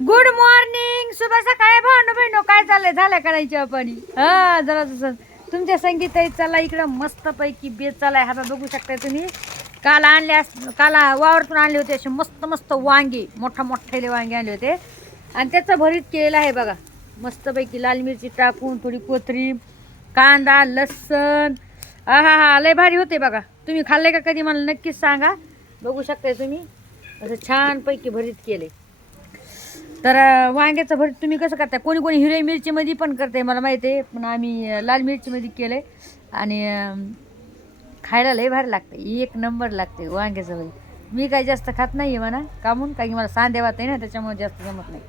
Good morning, शुभ सकाळी भावनो बहिणो. काय चाललंय? झालं करायची पाणी? हा, जरा जसं तुमच्या संगीत चालला इकडं मस्त पैकी बेत चालाय. हा बघू शकताय तुम्ही. काल वावरतून आणले होते असे मस्त मस्त वांगे, मोठा मोठे वांगे आणले होते आणि त्याचं भरीत केलेलं आहे बघा. मस्तपैकी लाल मिरची टाकून, थोडी कोथिंबीर, कांदा, लसण. हा हा हा, लय भारी होते बघा. तुम्ही खाल्ले का कधी? मला नक्कीच सांगा. बघू शकताय तुम्ही असं छानपैकी भरीत केले. तर वांग्याचं भरीत तुम्ही कसं करताय? कोणी कोणी हिरवी मिरचीमध्ये पण करते, मला माहिती आहे, पण आम्ही लाल मिरचीमध्ये केलं आहे. आणि खायला लय भारी लागते, एक नंबर लागते वांग्याचं भरीत. मी काही जास्त खात नाही आहे म्हणा, कामून काही मला सांधेवात आहे ना, त्याच्यामुळे जास्त जमत नाही.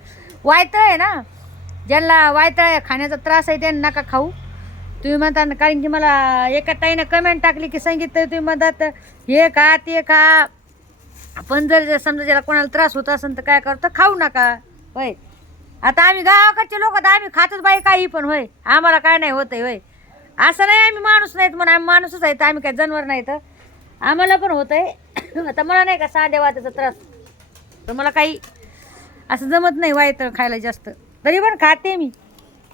वायतळ आहे ना, ज्यांना वायतळ खाण्याचा त्रास आहे त्यांना नका खाऊ. तुम्ही म्हणता ना, कारण की मला एका ताईनं कमेंट टाकली की सांगितलं तुम्ही म्हणतात हे खा ते खा, पण जर समजा ज्याला कोणाला त्रास होत असेल तर काय करतं, खाऊ नका. होय, आता आम्ही गावाकडचे लोक तर आम्ही खातच बाई काही पण. होय, आम्हाला काय नाही होतंय. होय, असं नाही आम्ही माणूस नाहीत म्हणून, आम्ही माणूसच आहे, तर आम्ही काय जनावर नाही तर आम्हाला पण होतंय. आता मला नाही का साध्या वाताचा त्रास, तर मला काही असं जमत नाही वायतळ खायला जास्त, तरी पण खाते मी.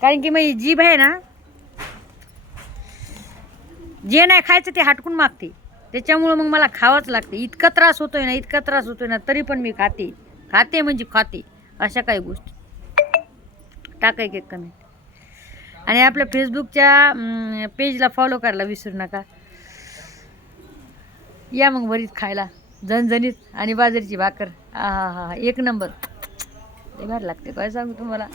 कारण की माझी जीभ आहे ना, जे नाही खायचं ते हटकून मागते, त्याच्यामुळं मग मला खावंच लागते. इतका त्रास होतोय ना, इतका त्रास होतोय ना, तरी पण मी खाते. खाते म्हणजे खाते. अशा काही गोष्टी टाका एक कमेंट. आणि आपल्या फेसबुकच्या पेजला फॉलो करायला विसरू नका. या मग भरीत खायला, झणझणीत आणि बाजरीची भाकर. हा हा हा, एक नंबर. लय भारी लागते, काय सांगू तुम्हाला.